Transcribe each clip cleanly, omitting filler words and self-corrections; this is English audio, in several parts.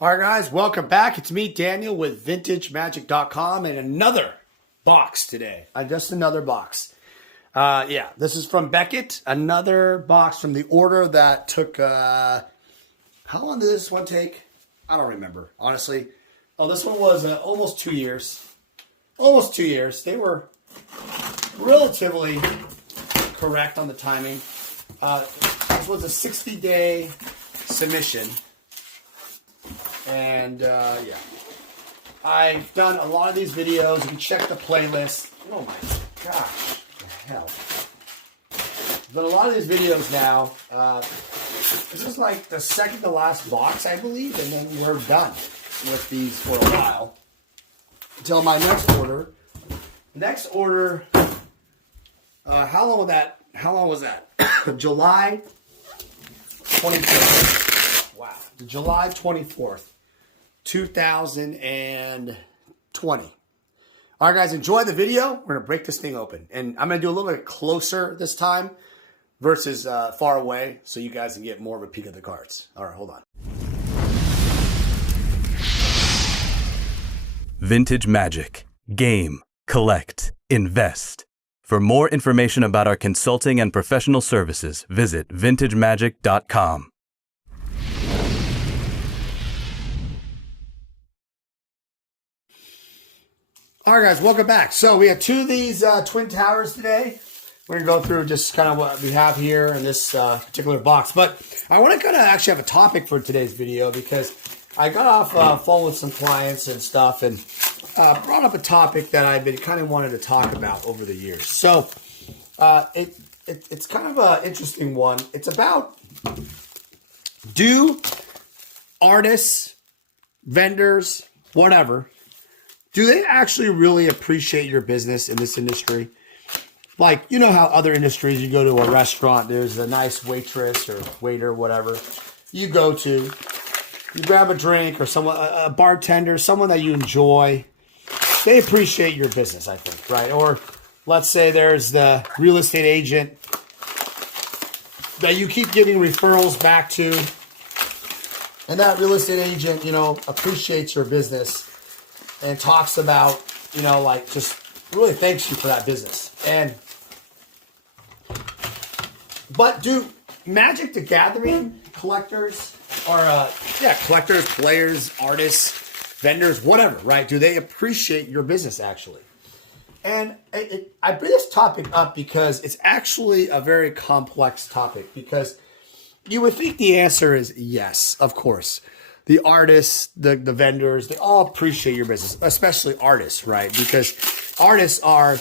All right, guys, welcome back. It's me, Daniel, with VintageMagic.com, and another box today. Just another box. This is from Beckett. Another box from the order that took, how long did this one take? I don't remember, honestly. Oh, this one was almost 2 years. Almost 2 years. They were relatively correct on the timing. This was a 60-day submission. And I've done a lot of these videos. You can check the playlist. Oh my gosh, what the hell. I've done a lot of these videos now. This is like the second to last box, I believe, and then we're done with these for a while. Until my next order. Next order, how long was that? July 24th. Wow. July 24th. 2020. All right, guys, enjoy the video. We're going to break this thing open. And I'm going to do a little bit closer this time versus far away so you guys can get more of a peek at the cards. All right, hold on. Vintage Magic. Game, collect, invest. For more information about our consulting and professional services, visit vintagemagic.com. All right, guys, welcome back. So we have two of these Twin Towers today. We're going to go through just kind of what we have here in this particular box. But I want to kind of actually have a topic for today's video because I got off phone with some clients and stuff and brought up a topic that I've been kind of wanted to talk about over the years. So it's kind of an interesting one. It's about, do artists, vendors, whatever, do they actually really appreciate your business in this industry? Like, you know how other industries, you go to a restaurant, there's a nice waitress or waiter, whatever. You go to, you grab a drink or someone, a bartender, someone that you enjoy. They appreciate your business, I think, right? Or let's say there's the real estate agent that you keep giving referrals back to. And that real estate agent, you know, appreciates your business and talks about, you know, like just really thanks you for that business. But do Magic the Gathering collectors or collectors, players, artists, vendors, whatever, right? Do they appreciate your business actually? And I bring this topic up because it's actually a very complex topic, because you would think the answer is yes, of course. The artists, the vendors, they all appreciate your business, especially artists, right? Because artists are,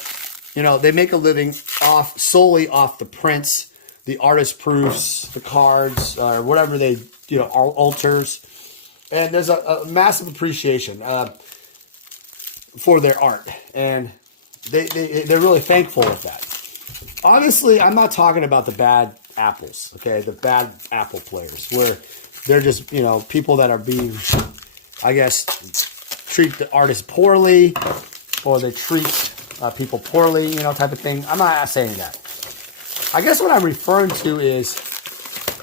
you know, they make a living solely off the prints, the artist proofs, the cards, or whatever they, you know, alters. And there's a massive appreciation for their art. And they're really thankful with that. Obviously, I'm not talking about the bad apples, okay? The bad apple players, where they're just, you know, people that are being, I guess, treat the artist poorly, or they treat people poorly, you know, type of thing. I'm not saying that. I guess what I'm referring to is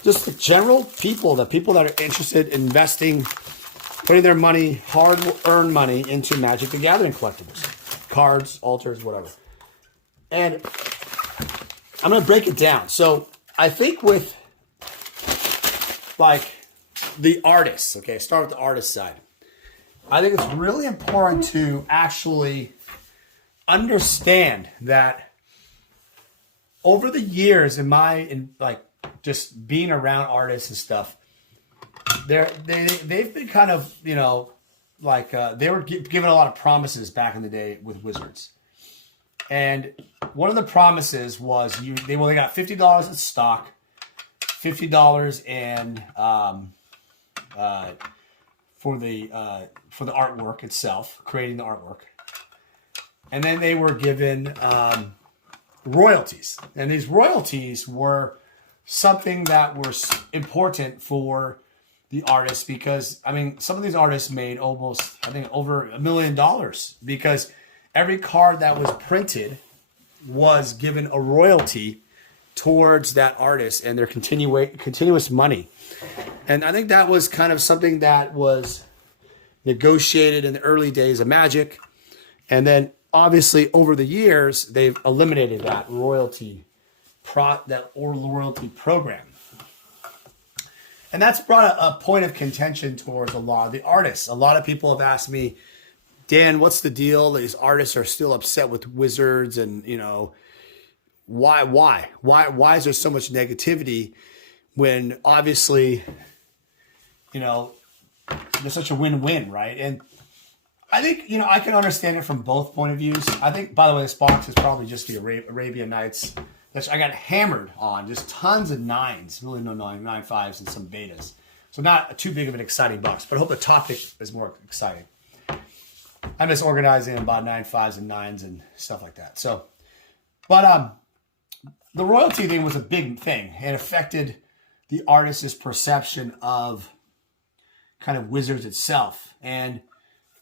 just the general people, the people that are interested in investing, putting their money, hard-earned money, into Magic the Gathering collectibles, cards, altars, whatever. And I'm going to break it down. So I think with, like, the artists, okay, start with the artist side. I think it's really important to actually understand that over the years just being around artists and stuff, they've been kind of, you know, like they were given a lot of promises back in the day with Wizards. And one of the promises was they got $50 in stock, $50 in for the artwork itself, creating the artwork, and then they were given royalties, and these royalties were something that was important for the artists, because I mean, some of these artists made almost, I think, over $1 million, because every card that was printed was given a royalty towards that artist and their continuous money. And I think that was kind of something that was negotiated in the early days of Magic. And then obviously over the years, they've eliminated that royalty program. And that's brought a point of contention towards a lot of the artists. A lot of people have asked me, Dan, what's the deal? These artists are still upset with Wizards, and why is there so much negativity when obviously, there's such a win-win, right? And I think, I can understand it from both point of views. I think, by the way, this box is probably just the Arabian Nights. I got hammered on, just tons of 9s, really no 9.5s and some betas. So not too big of an exciting box, but I hope the topic is more exciting. I'm just organizing about 9.5s and 9s and stuff like that. So, but the royalty thing was a big thing. It affected the artist's perception of kind of Wizards itself. And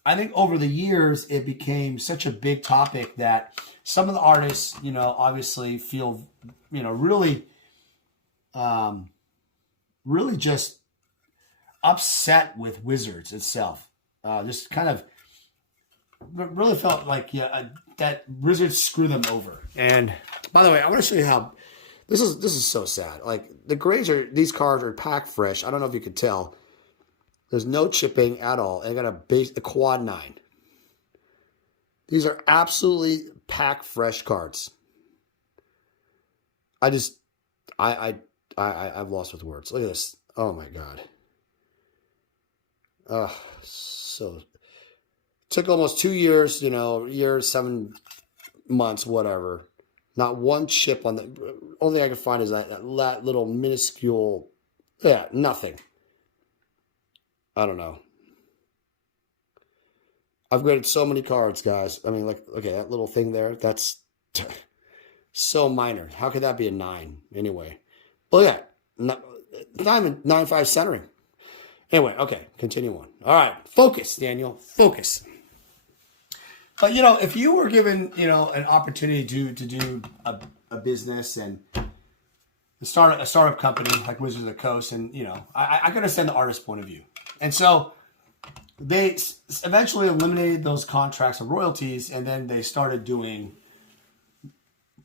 I think over the years, it became such a big topic that some of the artists, obviously feel, really just upset with Wizards itself. Just kind of really felt like, that Wizards screw them over. And by the way, I want to show you how this is so sad. Like these cards are pack fresh. I don't know if you could tell. There's no chipping at all. And I got a quad 9. These are absolutely pack fresh cards. I've lost with words. Look at this. Oh my God. So took almost 2 years, year, 7 months, whatever. Not one chip on the, only thing I can find is that little minuscule, nothing. I don't know. I've graded so many cards, guys. I mean, okay, that little thing there, that's so minor. How could that be a 9 anyway? Well, yeah, 9.5 centering. Anyway, okay, continue on. All right, focus, Daniel, focus. But, if you were given, an opportunity to do a business and start a startup company like Wizards of the Coast, and, I can understand the artist's point of view. And so they eventually eliminated those contracts of royalties, and then they started doing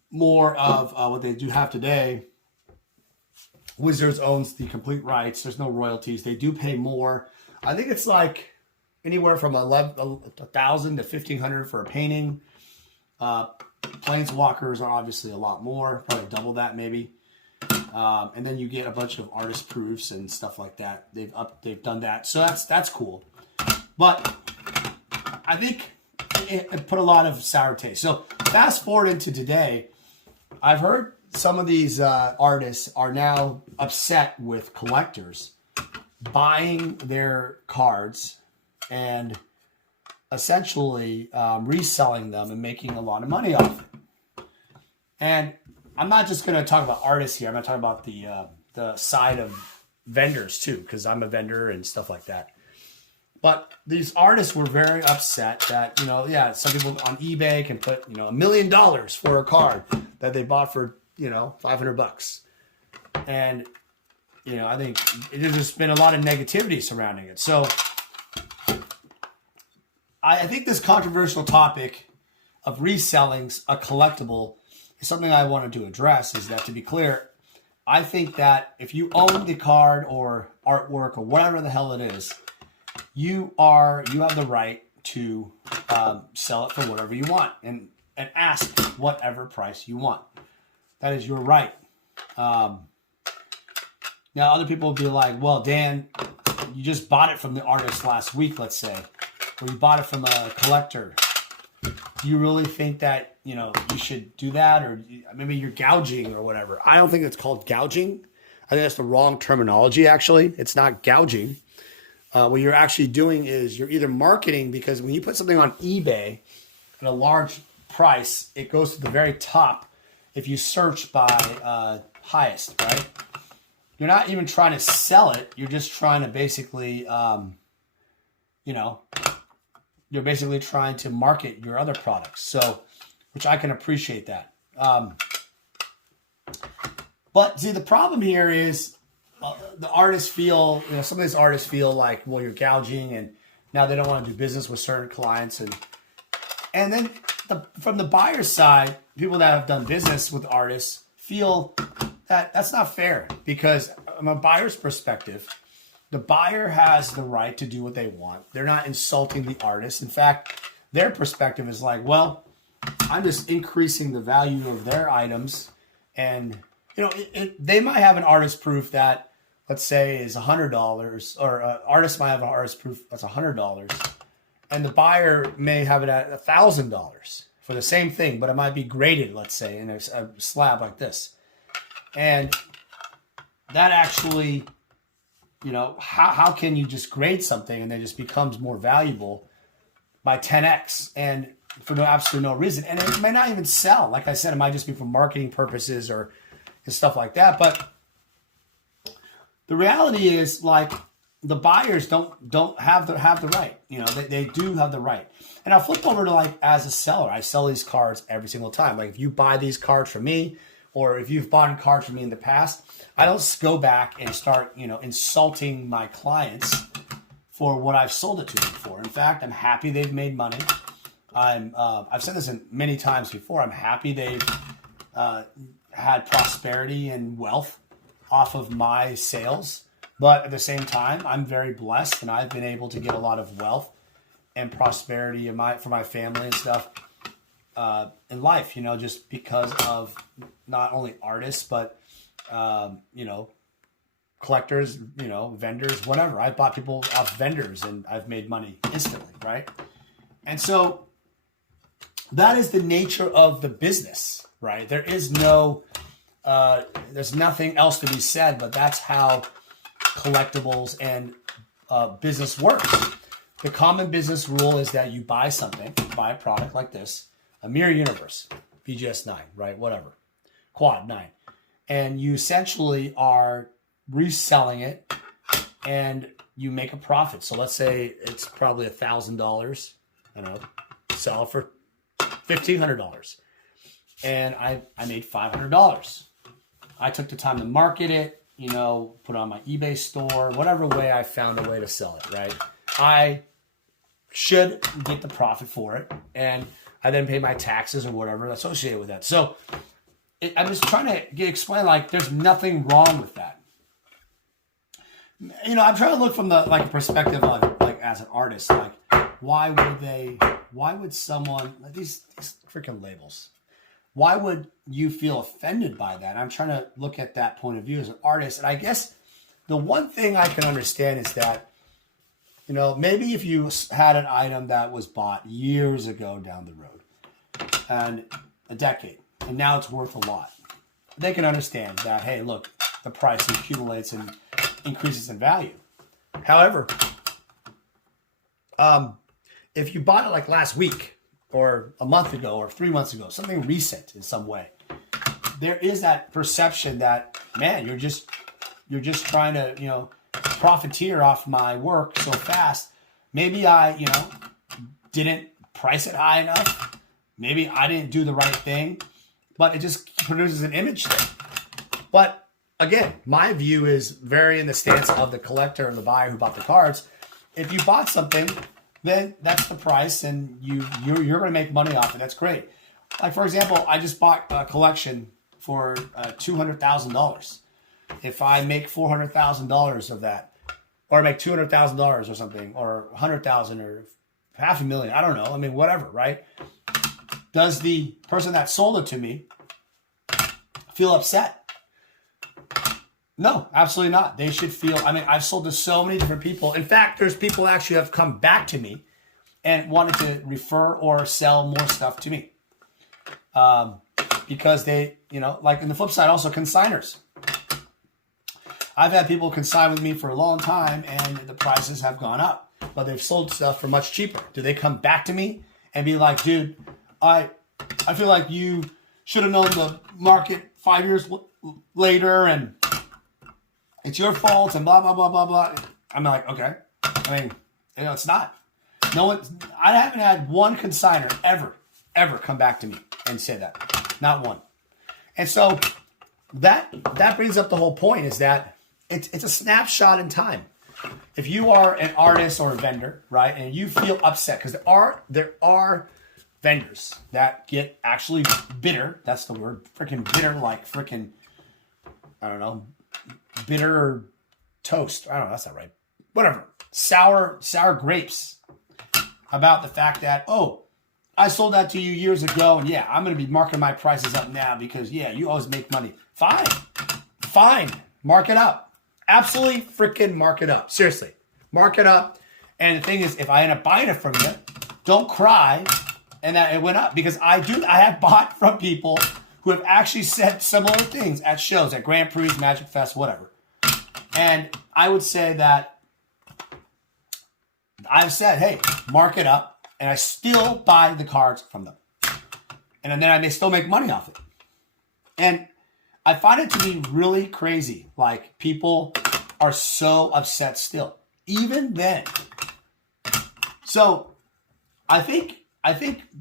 more of what they do have today. Wizards owns the complete rights. There's no royalties. They do pay more. I think it's like anywhere from 1,000 to 1,500 for a painting. Planeswalkers are obviously a lot more, probably double that maybe. And then you get a bunch of artist proofs and stuff like that. They've done that, so that's cool. But I think it put a lot of sour taste. So fast forward into today, I've heard some of these artists are now upset with collectors buying their cards and essentially reselling them and making a lot of money off it. And I'm not just going to talk about artists here. I'm going to talk about the side of vendors too, because I'm a vendor and stuff like that. But these artists were very upset that, some people on eBay can put, $1 million for a card that they bought for, $500. And, I think there's just been a lot of negativity surrounding it. So I think this controversial topic of reselling a collectible is something I wanted to address. Is that, to be clear, I think that if you own the card or artwork or whatever the hell it is, you have the right to sell it for whatever you want and ask whatever price you want. That is your right. Now, other people will be like, well, Dan, you just bought it from the artist last week, let's say, or you bought it from a collector. Do you really think that, you should do that? Or maybe you're gouging or whatever. I don't think it's called gouging. I think that's the wrong terminology, actually. It's not gouging. What you're actually doing is you're either marketing, because when you put something on eBay at a large price, it goes to the very top if you search by highest, right? You're not even trying to sell it. You're just trying to basically, you're basically trying to market your other products. So, which I can appreciate that. But see, the problem here is the artists feel, some of these artists feel like, well, you're gouging, and now they don't want to do business with certain clients. And then from the buyer's side, people that have done business with artists feel that that's not fair, because from a buyer's perspective, the buyer has the right to do what they want. They're not insulting the artist. In fact, their perspective is like, well, I'm just increasing the value of their items. And, they might have an artist proof that, let's say, is $100, or an artist might have an artist proof that's $100. And the buyer may have it at $1,000 for the same thing, but it might be graded, let's say, in a slab like this. And that actually, how can you just grade something and then it just becomes more valuable by 10x and for absolutely no reason? And it may not even sell. Like I said, it might just be for marketing purposes or stuff like that. But the reality is, like, the buyers don't have the right. They do have the right. And I'll flip over to, like, as a seller, I sell these cards every single time. Like, if you buy these cards from me, or if you've bought cards from me in the past, I don't go back and start, insulting my clients for what I've sold it to them for. In fact, I'm happy they've made money. I've said this many times before. I'm happy they've had prosperity and wealth off of my sales. But at the same time, I'm very blessed, and I've been able to get a lot of wealth and prosperity for my family and stuff in life, just because of not only artists, but, collectors, vendors, whatever. I've bought people off vendors and I've made money instantly, right? And so that is the nature of the business, right? There is there's nothing else to be said, but that's how collectibles and business works. The common business rule is that you buy something, buy a product like this, a Mirror Universe, BGS 9, right? Whatever, Quad 9. And you essentially are reselling it and you make a profit. So let's say it's probably $1,000. I don't know, sell it for $1,500. And I made $500. I took the time to market it, put it on my eBay store, whatever way I found a way to sell it, right? I should get the profit for it, and I then pay my taxes or whatever associated with that. So I'm just trying to explain, like, there's nothing wrong with that. I'm trying to look from the perspective of, like, as an artist, like, why would someone, like, these freaking labels, why would you feel offended by that? I'm trying to look at that point of view as an artist. And I guess the one thing I can understand is that, maybe if you had an item that was bought years ago down the road, and a decade, and now it's worth a lot, they can understand that, hey, look, the price accumulates and increases in value. However, if you bought it like last week, or a month ago, or 3 months ago, something recent in some way, there is that perception that, man, you're just trying to, profiteer off my work so fast. Maybe I, didn't price it high enough. Maybe I didn't do the right thing, but it just produces an image thing. But again, my view is very in the stance of the collector or the buyer who bought the cards. If you bought something, then that's the price, and you're going to make money off it. That's great. Like, for example, I just bought a collection for $200,000. If I make $400,000 of that, or I make $200,000 or something, or $100,000 or $500,000, I don't know. I mean, whatever, right? Does the person that sold it to me feel upset? No, absolutely not. They should feel, I've sold to so many different people. In fact, there's people actually have come back to me and wanted to refer or sell more stuff to me. Because they, like, in the flip side, also consigners. I've had people consign with me for a long time and the prices have gone up, but they've sold stuff for much cheaper. Do they come back to me and be like, dude, I feel like you should have known the market 5 years later and it's your fault and blah, blah, blah, blah, blah. I'm like, okay. It's not. I haven't had one consigner ever come back to me and say that. Not one. And so that brings up the whole point, is that it's a snapshot in time. If you are an artist or a vendor, right, and you feel upset, because there are vendors that get actually bitter. That's the word, freaking bitter, like freaking, I don't know, bitter toast. I don't know, that's not right. Whatever, sour grapes about the fact that, oh, I sold that to you years ago, and yeah, I'm going to be marking my prices up now because, yeah, you always make money. Fine, mark it up. Absolutely freaking mark it up. Seriously, mark it up. And the thing is, if I end up buying it from you, don't cry and that it went up, because I have bought from people who have actually said similar things at shows, at Grand Prix, Magic Fest, whatever. And I would say that I've said, hey, mark it up, and I still buy the cards from them. And then I may still make money off it. And I find it to be really crazy. Like, people are so upset still, even then. So I think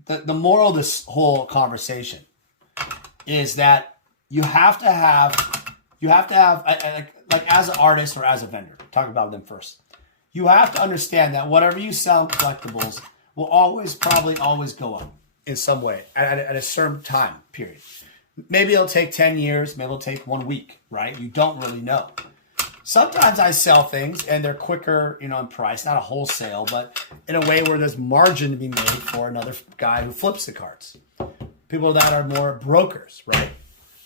the moral of this whole conversation is that you have to have like as an artist or as a vendor, talk about them first. You have to understand that whatever you sell in collectibles will probably always go up in some way at a certain time period. Maybe it'll take 10 years, maybe it'll take 1 week, right? You don't really know. Sometimes I sell things and they're quicker, in price, not a wholesale, but in a way where there's margin to be made for another guy who flips the cards. People that are more brokers, right?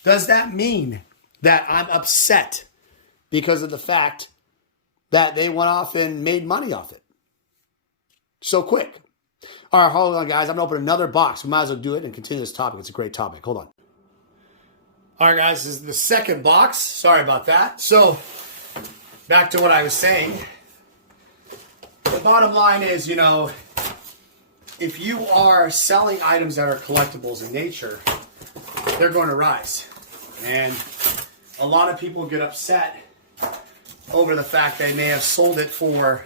Does that mean that I'm upset because of the fact that they went off and made money off it so quick? All right, hold on, guys. I'm going to open another box. We might as well do it and continue this topic. It's a great topic. Hold on. All right, guys, this is the second box. Sorry about that. So, back to what I was saying. The bottom line is, if you are selling items that are collectibles in nature, they're going to rise. And a lot of people get upset over the fact they may have sold it for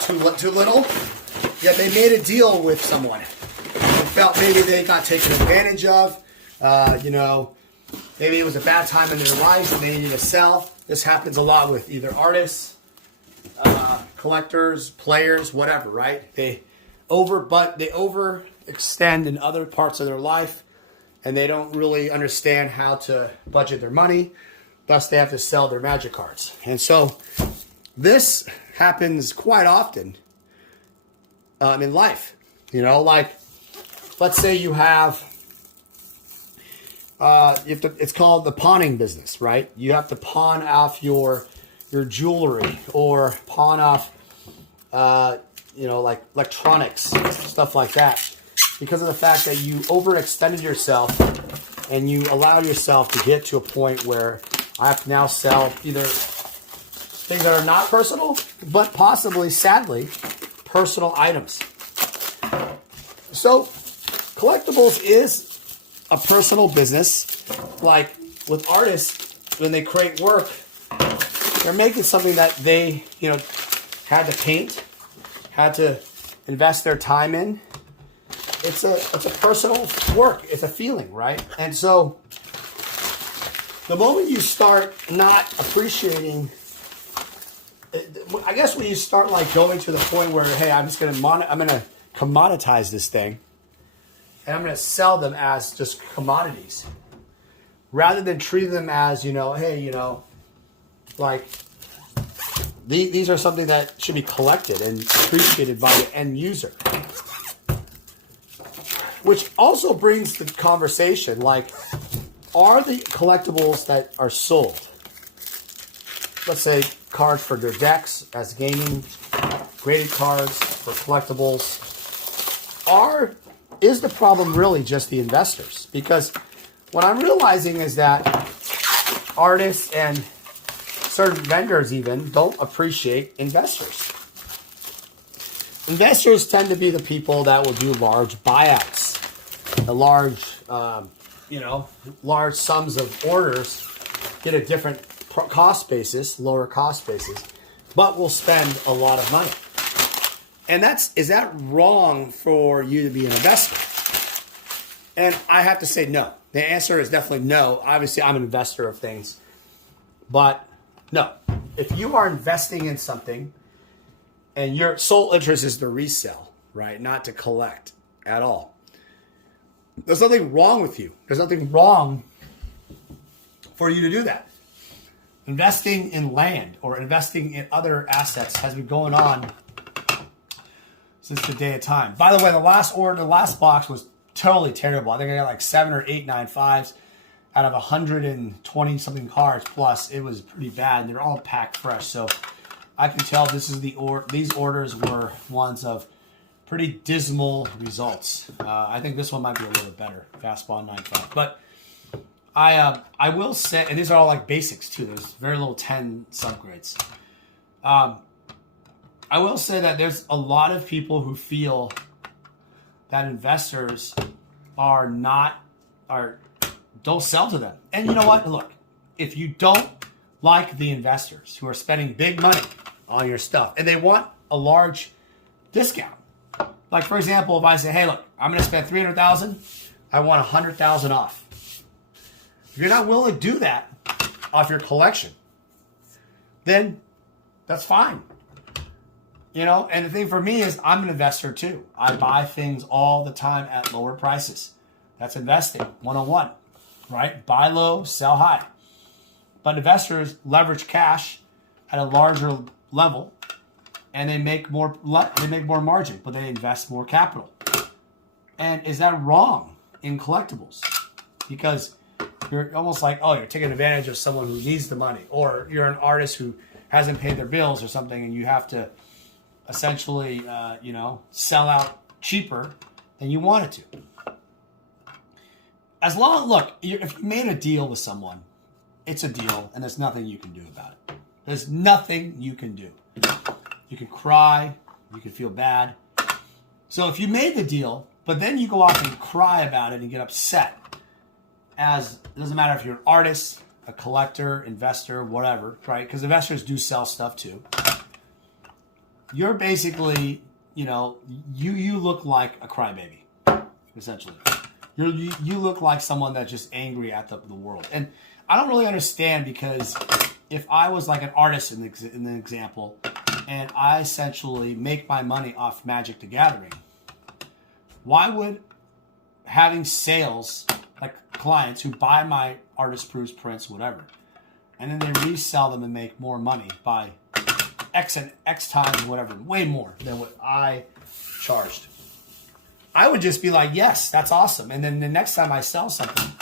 too little, yet they made a deal with someone. They felt maybe they got taken advantage of, maybe it was a bad time in their life and they needed to sell. This happens a lot with either artists, collectors, players, whatever, right? They overextend in other parts of their life, and they don't really understand how to budget their money. Thus, they have to sell their Magic cards. And so this happens quite often in life. Like, let's say you have, it's called the pawning business, right? You have to pawn off your jewelry or pawn off, like electronics, stuff like that, because of the fact that you overextended yourself and you allowed yourself to get to a point where I have to now sell either things that are not personal, but possibly, sadly, personal items. So, collectibles is a personal business. Like with artists, when they create work, they're making something that they, had to paint, had to invest their time in. It's a personal work. It's a feeling, right? And so the moment you start not appreciating, I guess when you start like going to the point where, hey, I'm gonna commoditize this thing, and I'm gonna sell them as just commodities, rather than treating them as, hey, like these are something that should be collected and appreciated by the end user. Which also brings the conversation, like, are the collectibles that are sold, let's say cards for their decks as gaming, graded cards for collectibles, is the problem really just the investors? Because what I'm realizing is that artists and certain vendors even don't appreciate investors. Investors tend to be the people that will do large buyouts, the large sums of orders, get a different cost basis, lower cost basis, but will spend a lot of money. And is that wrong for you to be an investor? And I have to say no. The answer is definitely no. Obviously, I'm an investor of things. But no. If you are investing in something and your sole interest is to resell, right? Not to collect at all. There's nothing wrong with you. There's nothing wrong for you to do that. Investing in land or investing in other assets has been going on since the day of time. By the way, the last box was totally terrible. I think I got like 7 or 8 9.5s out of 120 something cards plus. It was pretty bad. They're all packed fresh, so I can tell this is these orders were ones of pretty dismal results. I think this one might be a little bit better. Fastball 9.5, but I will say, and these are all like basics too. There's very little 10 subgrades. I will say that there's a lot of people who feel that investors don't sell to them. And you know what? Look, if you don't like the investors who are spending big money on your stuff and they want a large discount, like for example, if I say, hey, look, I'm going to spend $300,000, I want $100,000 off. If you're not willing to do that off your collection, then that's fine. You know, and the thing for me is I'm an investor too. I buy things all the time at lower prices. That's investing 101, right? Buy low, sell high. But investors leverage cash at a larger level and they make more margin, but they invest more capital. And is that wrong in collectibles? Because you're almost like, oh, you're taking advantage of someone who needs the money, or you're an artist who hasn't paid their bills or something, and you have to essentially, sell out cheaper than you wanted to. If you made a deal with someone, it's a deal, and there's nothing you can do about it. There's nothing you can do. You can cry, you can feel bad. So if you made the deal, but then you go off and cry about it and get upset, it doesn't matter if you're an artist, a collector, investor, whatever, right? Because investors do sell stuff too. You're basically, you look like a crybaby, essentially. You look like someone that's just angry at the world. And I don't really understand, because if I was like an artist in the example, and I essentially make my money off Magic the Gathering, why would having sales, like clients who buy my artist proofs, prints, whatever, and then they resell them and make more money by X and X times, whatever, way more than what I charged, I would just be like, yes, that's awesome. And then the next time I sell something,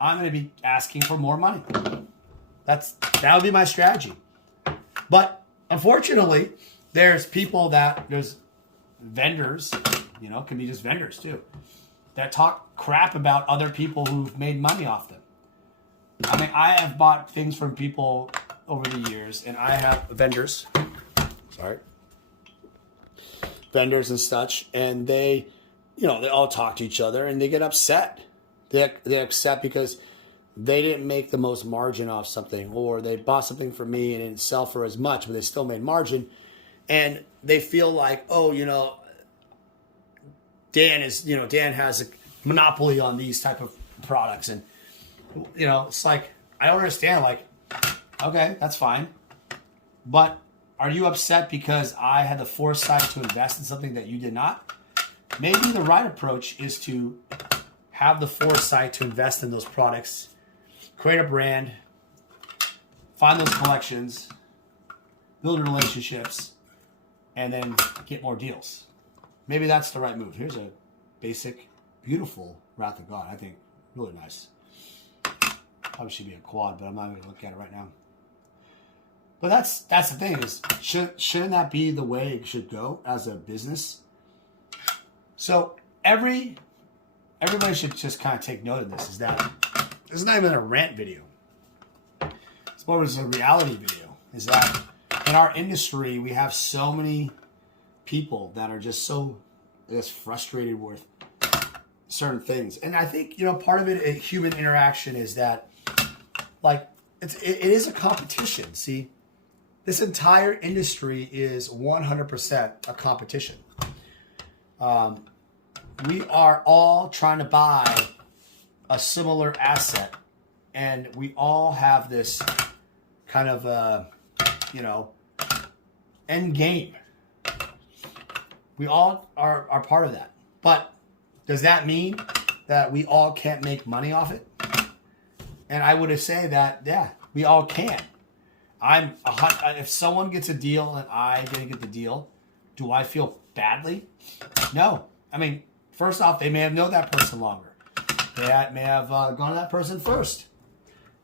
I'm going to be asking for more money. That would be my strategy. But unfortunately, there's vendors, can be just vendors too, that talk crap about other people who've made money off them. I mean, I have bought things from people over the years, and I have vendors and such, and they all talk to each other, and they get upset. They upset because they didn't make the most margin off something, or they bought something from me and it didn't sell for as much, but they still made margin, and they feel like, Dan has a monopoly on these type of products, and it's like, I don't understand. Like, okay, that's fine, but are you upset because I had the foresight to invest in something that you did not? Maybe the right approach is to have the foresight to invest in those products, create a brand, find those collections, build relationships, and then get more deals. Maybe that's the right move. Here's a basic, beautiful Wrath of God. I think really nice. Probably should be a quad, but I'm not going to look at it right now. But that's the thing, is shouldn't that be the way it should go as a business? So everybody should just kind of take note of this, is that this is not even a rant video. It's more of a reality video, is that in our industry, we have so many people that are just so, I guess, frustrated with certain things. And I think, part of it, human interaction, is that, like, it is a competition. See, this entire industry is 100% a competition. We are all trying to buy a similar asset, and we all have this kind of, end game. We all are part of that. But does that mean that we all can't make money off it? And I would say that, yeah, we all can. If someone gets a deal and I didn't get the deal, do I feel badly? No. I mean, first off, they may have known that person longer. They may have gone to that person first.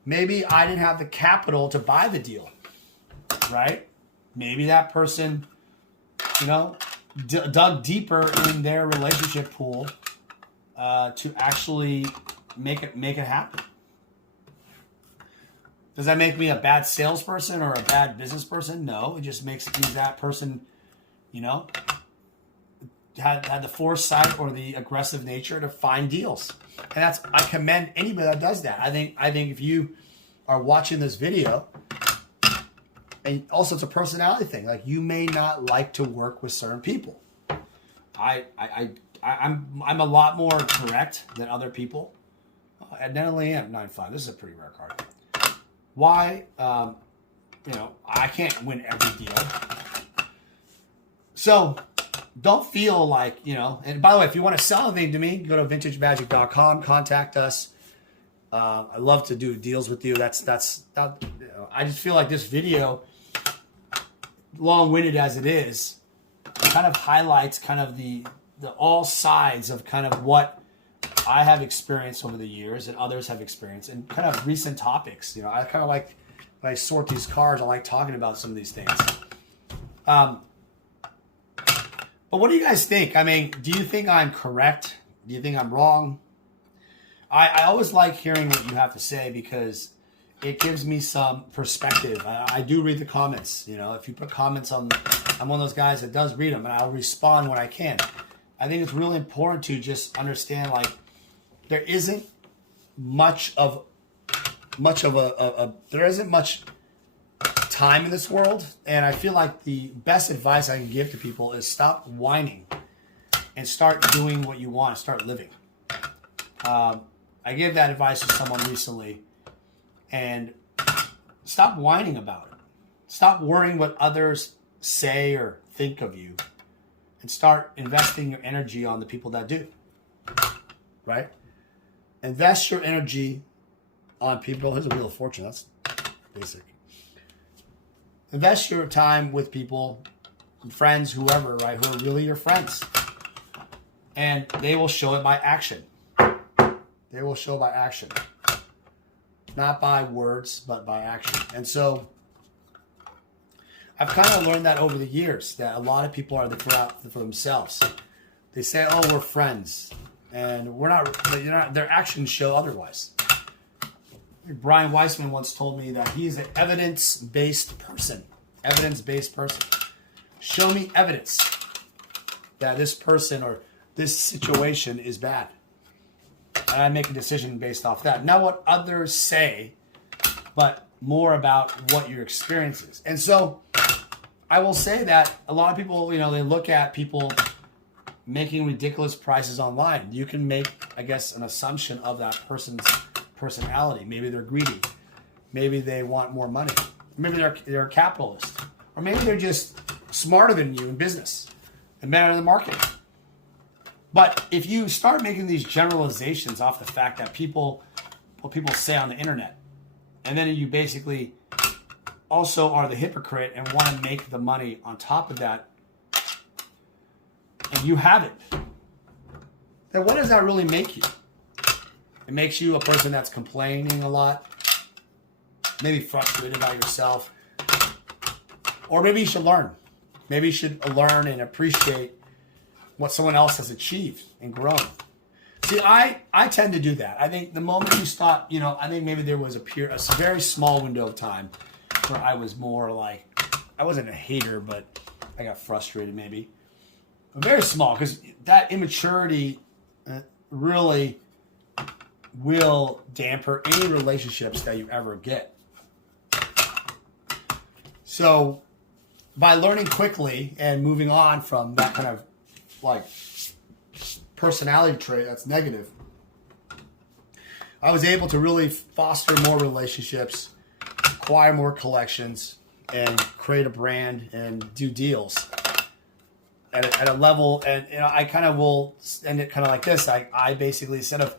Maybe I didn't have the capital to buy the deal, right? Maybe that person, dug deeper in their relationship pool to actually make it happen. Does that make me a bad salesperson or a bad business person? No, it just makes me that person, had the foresight or the aggressive nature to find deals. And I commend anybody that does that. I think if you are watching this video, and also it's a personality thing. Like, you may not like to work with certain people. I'm a lot more direct than other people. I definitely am 9-5. This is a pretty rare card. Why? I can't win every deal. So don't feel like, and by the way, if you want to sell anything to me, go to vintagemagic.com, contact us. I love to do deals with you. I just feel like this video, long-winded as it is, kind of highlights kind of the all sides of kind of what I have experienced over the years and others have experienced, and kind of recent topics. I kind of like, when I sort these cards, I like talking about some of these things. But what do you guys think? I mean, do you think I'm correct? Do you think I'm wrong? I always like hearing what you have to say because it gives me some perspective. I do read the comments. If you put comments on, I'm one of those guys that does read them, and I'll respond when I can. I think it's really important to just understand, like, there isn't much time in this world, and I feel like the best advice I can give to people is stop whining and start doing what you want, start living. I gave that advice to someone recently, and stop whining about it. Stop worrying what others say or think of you, and start investing your energy on the people that do. Right? Invest your energy on people. Here's a Wheel of Fortune. That's basic. Invest your time with people, friends, whoever, right, who are really your friends. And they will show it by action. They will show by action. Not by words, but by action. And so I've kind of learned that over the years, that a lot of people are out for themselves. They say, oh, we're friends. And we're not, their actions show otherwise. Brian Weissman once told me that he's an evidence-based person. Evidence-based person. Show me evidence that this person or this situation is bad. And I make a decision based off that. Not what others say, but more about what your experience is. And so I will say that a lot of people, they look at people making ridiculous prices online. You can make, I guess, an assumption of that person's personality. Maybe they're greedy. Maybe they want more money. Maybe they're a capitalist. Or maybe they're just smarter than you in business and better in the market. But if you start making these generalizations off the fact that what people say on the internet, and then you basically also are the hypocrite and want to make the money on top of that, and you have it, then what does that really make you? It makes you a person that's complaining a lot, maybe frustrated about yourself, or maybe you should learn. Maybe you should learn and appreciate what someone else has achieved and grown. See, I tend to do that. I think the moment you stop, I think maybe there was a very small window of time where I was more like, I wasn't a hater, but I got frustrated maybe. But very small, because that immaturity really will damper any relationships that you ever get. So by learning quickly and moving on from that kind of like personality trait that's negative, I was able to really foster more relationships, acquire more collections, and create a brand and do deals at a level. And I kind of will end it kind of like this. I basically, instead of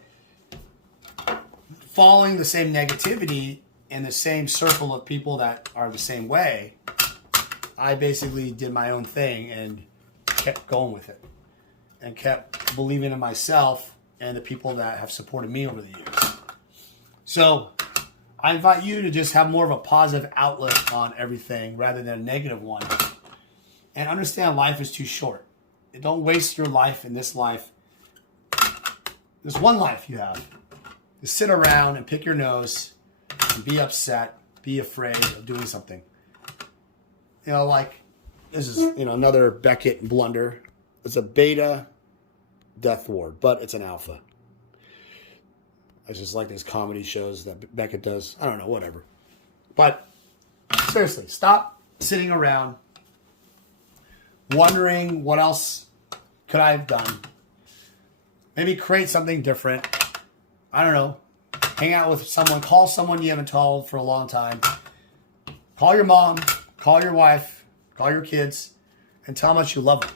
following the same negativity in the same circle of people that are the same way, I basically did my own thing and kept going with it and kept believing in myself and the people that have supported me over the years. So I invite you to just have more of a positive outlook on everything rather than a negative one. And understand life is too short. Don't waste your life in this life. There's one life you have. To sit around and pick your nose and be upset, be afraid of doing something. Like this is, another Beckett blunder. It's a beta death ward, but it's an alpha. I just like these comedy shows that Beckett does. I don't know, whatever. But seriously, stop sitting around wondering what else could I have done. Maybe create something different. I don't know. Hang out with someone. Call someone you haven't called for a long time. Call your mom. Call your wife. Call your kids. And tell them how much you love them.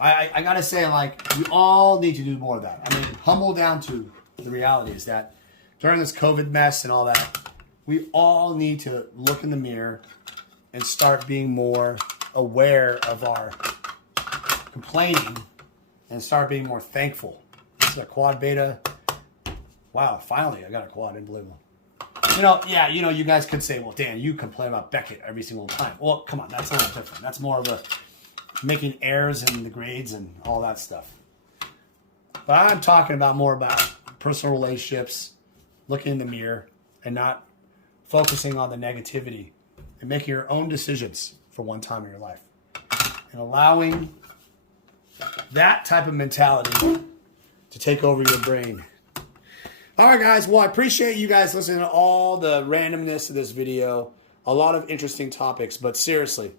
I got to say, we all need to do more of that. I mean, humble down to the reality is that during this COVID mess and all that, we all need to look in the mirror and start being more aware of our complaining and start being more thankful. This is a quad beta. Wow, finally I got a quad. Unbelievable. You guys could say, well, Dan, you complain about Beckett every single time. Well, come on, that's a little different. That's more of a making errors in the grades and all that stuff. But I'm talking about more about personal relationships, looking in the mirror, and not focusing on the negativity and making your own decisions for one time in your life. And allowing that type of mentality to take over your brain. All right, guys. Well, I appreciate you guys listening to all the randomness of this video. A lot of interesting topics, but seriously,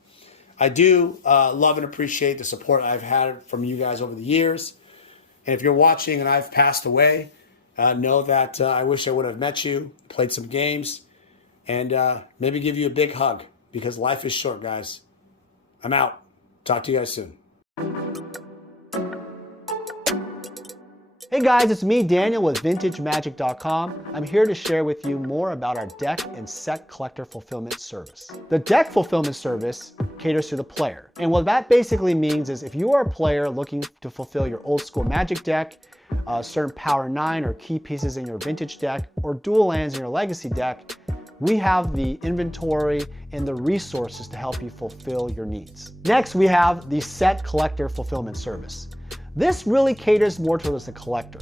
I do love and appreciate the support I've had from you guys over the years. And if you're watching and I've passed away, know that I wish I would have met you, played some games, and maybe give you a big hug because life is short, guys. I'm out. Talk to you guys soon. Hey guys, it's me, Daniel with VintageMagic.com. I'm here to share with you more about our deck and set collector fulfillment service. The deck fulfillment service caters to the player. And what that basically means is if you are a player looking to fulfill your old school Magic deck, certain Power 9 or key pieces in your Vintage deck, or dual lands in your Legacy deck, we have the inventory and the resources to help you fulfill your needs. Next, we have the set collector fulfillment service. This really caters more towards the collector.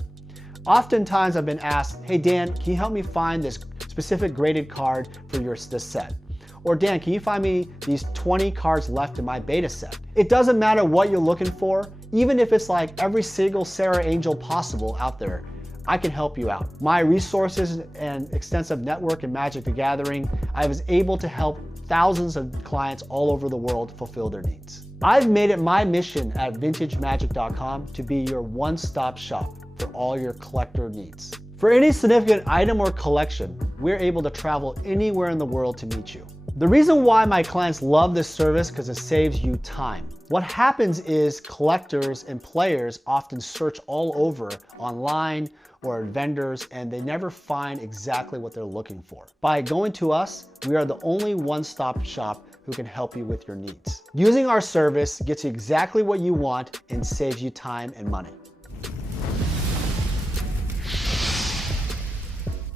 Oftentimes I've been asked, hey Dan, can you help me find this specific graded card for this set? Or Dan, can you find me these 20 cards left in my beta set? It doesn't matter what you're looking for, even if it's like every single Sarah Angel possible out there, I can help you out. My resources and extensive network in Magic the Gathering, I was able to help thousands of clients all over the world fulfill their needs. I've made it my mission at VintageMagic.com to be your one-stop shop for all your collector needs. For any significant item or collection, we're able to travel anywhere in the world to meet you. The reason why my clients love this service is because it saves you time. What happens is collectors and players often search all over online or at vendors and they never find exactly what they're looking for. By going to us, we are the only one-stop shop who can help you with your needs. Using our service gets you exactly what you want and saves you time and money.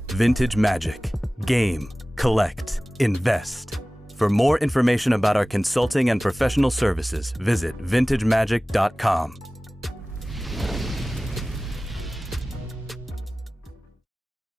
Vintage Magic. Game, collect, invest. For more information about our consulting and professional services, visit vintagemagic.com.